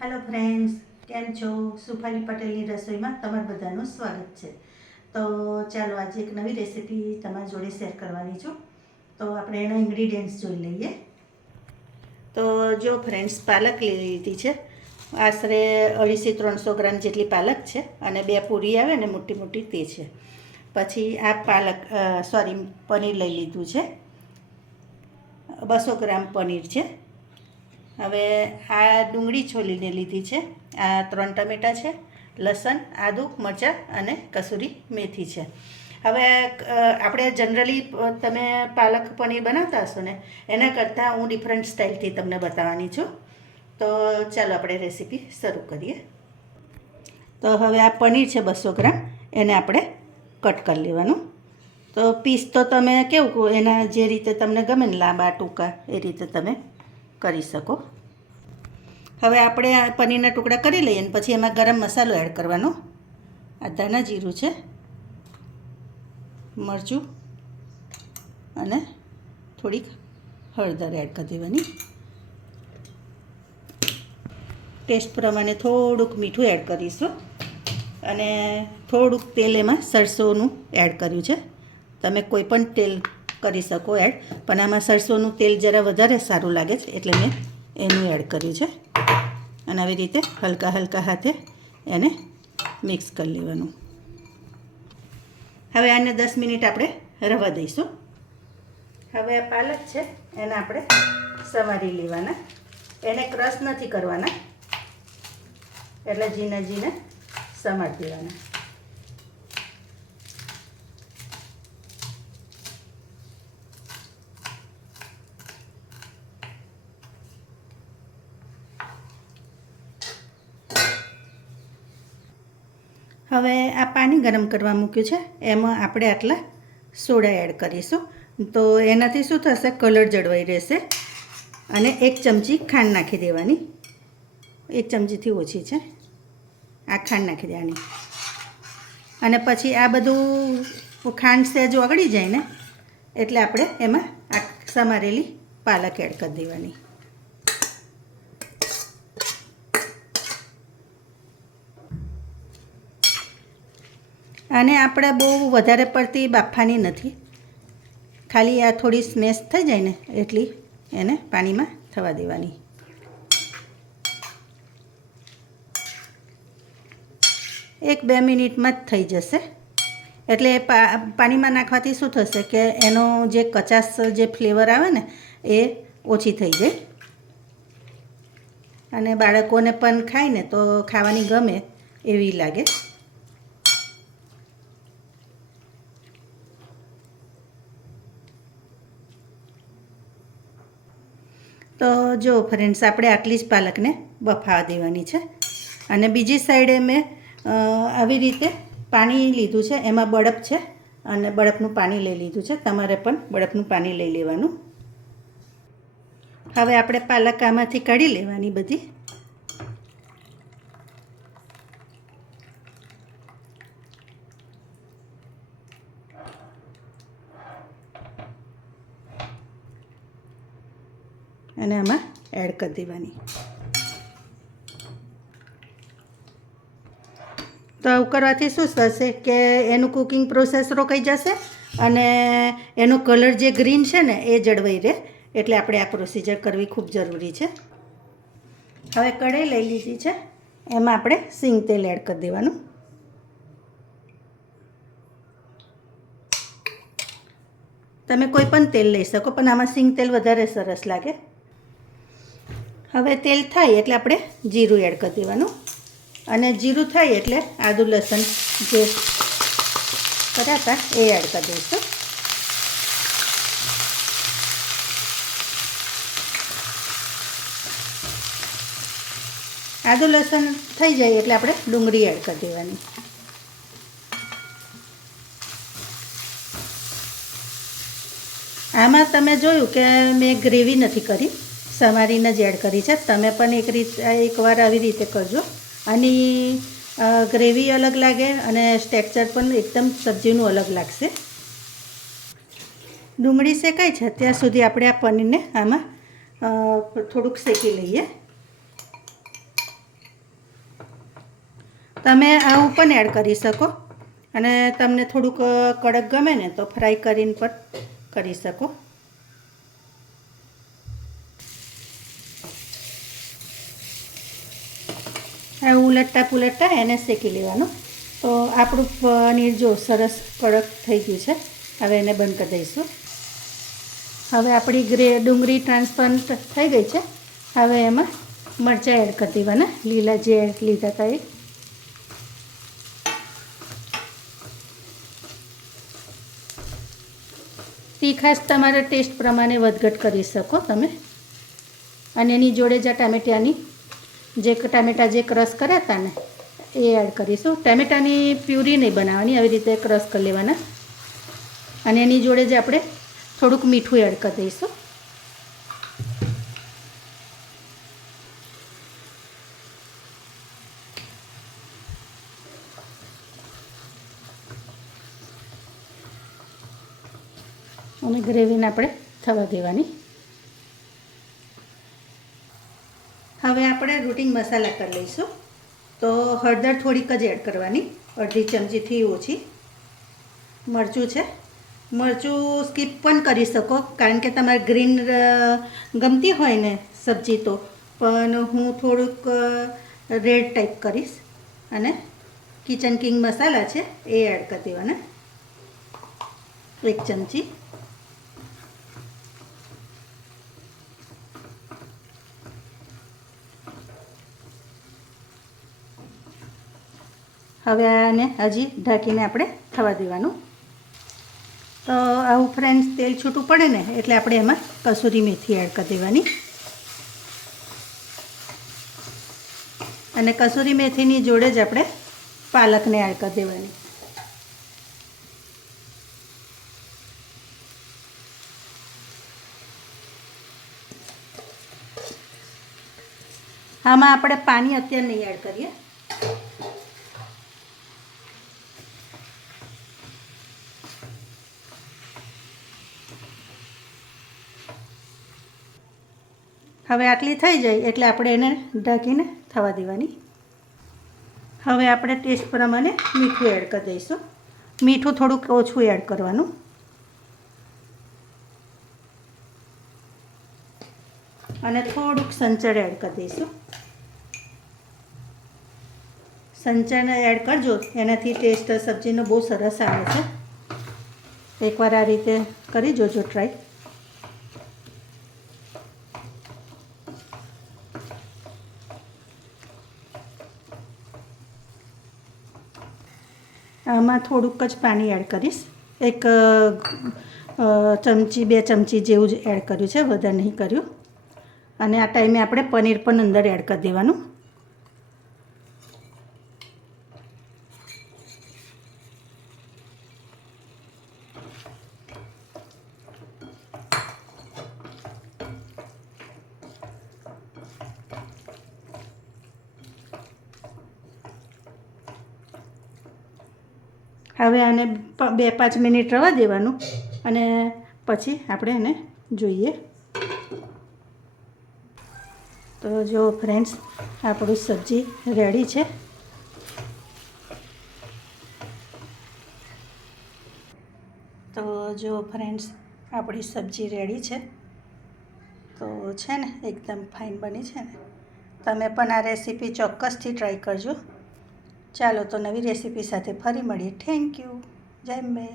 Hello friends, કેમ છો? સુફાલી પટેલની રસોઈમાં તમારું બધાનું સ્વાગત છે. તો ચાલો આજે એક નવી રેસીપી તમારી જોડે શેર કરવાની છું. તો આપણે એના ઇન્ગ્રીડિયન્ટ્સ જોઈ લઈએ. તો જો ફ્રેન્ડ્સ, પાલક લઈ લીધી છે. આશરે 250-300 ગ્રામ જેટલી પાલક છે અને 2 પૂરી આવે ને મોટી મોટી તે છે. પછી આ પનીર લઈ લીધું છે. 200 ગ્રામ પનીર છે. હવે આ ડુંગળી છોલીને લીધી છે. આ 3 ટમેટાં છે, લસણ, આદું, મરચાં અને કસૂરી મેથી છે. હવે આપણે જનરલી તમે પાલક પનીર બનાવતા હશો ને એના કરતાં હું ડિફરન્ટ સ્ટાઇલથી તમને બતાવવાની છું. તો ચાલો આપણે રેસીપી શરૂ કરીએ. તો હવે આ પનીર છે 200 ગ્રામ, એને આપણે કટ કરી લેવાનું. તો પીસ તો તમે કેવું એના જે રીતે તમને ગમે ને, લાંબા ટૂંકા, એ રીતે તમે કરી શકો. હવે આપણે આ પનીરના ટુકડા કરી લઈએ અને પછી એમાં ગરમ મસાલો એડ કરવાનો. આ ધાણા જીરું છે, મરચું અને થોડીક હળદર એડ કરી દેવાની. ટેસ્ટ પ્રમાણે થોડુંક મીઠું એડ કરીશું અને થોડુંક તેલ એમાં સરસોનું એડ કર્યું છે. તમે કોઈ પણ તેલ કરી શકો એડ, પણ આમાં સરસોનું તેલ જરા વધારે સારું લાગે છે એટલે મેં એનું એડ કર્યું છે. અને આવી રીતે હલકા હલકા હાથે એને મિક્સ કરી લેવાનું. હવે આને 10 મિનિટ આપણે રવા દઈશું. હવે આ પાલક છે એને આપણે સમારી લેવાના. એને ક્રશ નથી કરવાના, એટલે ઝીણા ઝીણા સમારી દેવાના. હવે આ પાણી ગરમ કરવા મૂક્યું છે, એમાં આપણે આટલા સોડા એડ કરીશું. તો એનાથી શું થશે, કલર જળવાઈ રહેશે. અને 1 ચમચી ખાંડ નાખી દેવાની. 1 ચમચીથી ઓછી છે. આ ખાંડ નાખી દેવાની. અને પછી આ બધું ખાંડ સહેજ ઓગળી જાય ને એટલે આપણે એમાં આ સમારેલી પાલક એડ કરી દેવાની. આને આપણે બહુ વધારે પડતી બાફવાની નથી, ખાલી આ થોડી સ્મેશ થઈ જાય ને એટલી એને પાણીમાં થવા દેવાની. એક 2 મિનિટમાં જ થઈ જશે. એટલે પાણીમાં નાખવાથી શું થશે કે એનો જે કચાશ જે ફ્લેવર આવે ને એ ઓછી થઈ જાય અને બાળકોને પણ ખાય ને તો ખાવાની ગમે એવી લાગે. તો જો ફ્રેન્ડ્સ, આપણે આટલી જ પાલકને બફાવા દેવાની છે. અને બીજી સાઈડે મેં આવી રીતે પાણી લીધું છે, એમાં બરફ છે અને બરફનું પાણી લઈ લીધું છે. તમારે પણ બરફનું પાણી લઈ લેવાનું. હવે આપણે પાલક આમાંથી કાઢી લેવાની બધી. અને આમાં એડ કરી દેવાની. તો આવું કરવાથી શું થશે કે એનું કુકિંગ પ્રોસેસ રોકાઈ જશે અને એનો કલર જે ગ્રીન છે ને એ જળવાઈ રહે. એટલે આપણે આ પ્રોસિજર કરવી ખૂબ જરૂરી છે. હવે કઢાઈ લઈ લીધી છે, એમાં આપણે સિંગ તેલ એડ કરી દેવાનું. તમે કોઈ પણ તેલ લઈ શકો, પણ આમાં સિંગ તેલ વધારે સરસ લાગે. હવે તેલ થાય એટલે આપણે જીરું એડ કરી દેવાનું. અને જીરું થાય એટલે આદું લસણ જે કર્યા હતા એ એડ કરી દઈશું. આદું લસણ થઈ જાય એટલે આપણે ડુંગળી એડ કરી દેવાની. આમાં તમે જોયું કે મેં ગ્રેવી નથી કરી, સમારીને જ એડ કરી છે. તમે પણ એકવાર આવી રીતે કરજો. આની ગ્રેવી અલગ લાગે અને ટેક્સચર પણ એકદમ સબ્જીનું અલગ લાગશે. ડુંગળી શેકાય છે ત્યાં સુધી આપણે આ પનીરને આમાં થોડુંક શેકી લઈએ. તમે આવું પણ એડ કરી શકો અને તમને થોડુંક કડક ગમે ને તો ફ્રાય કરીને પણ કરી શકો. ઉલટતા પુલટતા એને શેકી લેવાનું. તો આપણું પનીર જો સરસ કડક થઈ ગયું છે. હવે એને બંધ કરી દઈશું. હવે આપણી ડુંગળી ટ્રાન્સપરન્ટ થઈ ગઈ છે. હવે એમાં મરચાં એડ કરી દેવાના, લીલા જે લીધા હતા એ. તીખાશ તમારા ટેસ્ટ પ્રમાણે વધઘટ કરી શકો તમે. અને એની જોડે જ ટામેટાં જે ક્રશ કર્યા હતા ને એ એડ કરીશું. ટામેટાની પ્યુરી નહીં બનાવવાની, આવી રીતે ક્રશ કરી લેવાના. અને એની જોડે જ આપણે થોડુંક મીઠું એડ કરી દઈશું. અને ગ્રેવીને આપણે થવા દેવાની. હવે આપણે રૂટિંગ મસાલા કરી લઈશું. તો હળદર થોડીક જ એડ કરવાની, અડધી ચમચીથી ઓછી. મરચું છે, મરચું સ્કીપ પણ કરી શકો, કારણ કે તમારે ગ્રીન ગમતી હોય ને સબ્જી તો. પણ હું થોડુંક રેડ ટાઈપ કરીશ. અને કિચન કિંગ મસાલા છે એ એડ કરી દેવાના, 1 ચમચી. હવે આને હજી ઢાંકીને આપણે થવા દેવાનું. તો આવું ફ્રેન્ડ્સ તેલ છૂટું પડે ને એટલે આપણે એમાં કસૂરી મેથી એડ કરી દેવાની. અને કસૂરી મેથીની જોડે જ આપણે પાલકને એડ કરી દેવાની. આમાં આપણે પાણી અત્યારે નહીં એડ કરીએ. હવે આટલી થઈ જાય એટલે આપણે એને ઢાંકીને થવા દેવાની. હવે આપણે ટેસ્ટ પ્રમાણે મીઠું એડ કરી દઈશું. મીઠું થોડુંક ઓછું એડ કરવાનું. અને થોડુંક સંચળ એડ કરી દઈશું. સંચળ એડ કરજો, એનાથી ટેસ્ટ સબ્જીનો બહુ સરસ આવે છે. એકવાર આ રીતે કરી જોજો ટ્રાય. આમાં થોડુંક જ પાણી એડ કરીશ. 1 ચમચી 2 ચમચી જેવું જ એડ કર્યું છે, વધારે નહીં કર્યું. અને આ ટાઈમે આપણે પનીર પણ અંદર એડ કરી દેવાનું. હવે આને 2-5 મિનિટ રવા દેવાનું અને પછી આપણે એને જોઈએ. તો જો ફ્રેન્ડ્સ, આપણું સબ્જી રેડી છે. તો જો ફ્રેન્ડ્સ, આપણી સબ્જી રેડી છે. તો છે ને એકદમ ફાઇન બની છે ને. તમે પણ આ રેસીપી ચોક્કસથી ટ્રાય કરજો. ચાલો તો નવી રેસીપી સાથે ફરી મળીએ. Thank you. જય અંબે.